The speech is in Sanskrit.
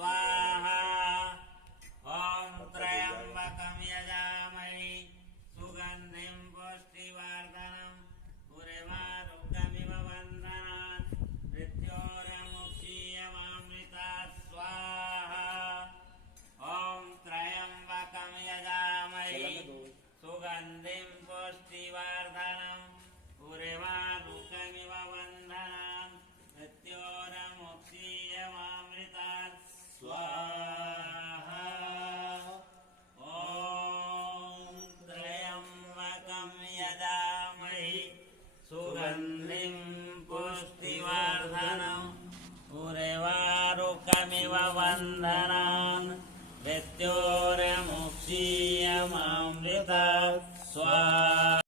स्वाहा ॐ त्र्यम्बकं यजामहे सुगन्धिं पुष्टिवर्धनम् उर्वारुकमिव बन्धनान् मृत्योर्मुक्षीयमामृतात् स्वाहा ॐ त्र्यम्बकं यजामहे सुगन्धिं पुष्टिवर्धनम् उर्वारुकमिव बन्धनान् मृत्योर्मुक्षीयमामृतात् स्वाहा ॐ त्र्यम्बकं यजामहे सुगन्धिं पुष्टिवर्धनम् उर्वारुकमिव बन्धनान् मृत्योर्मुक्षीयमामृतात् स्वाहा।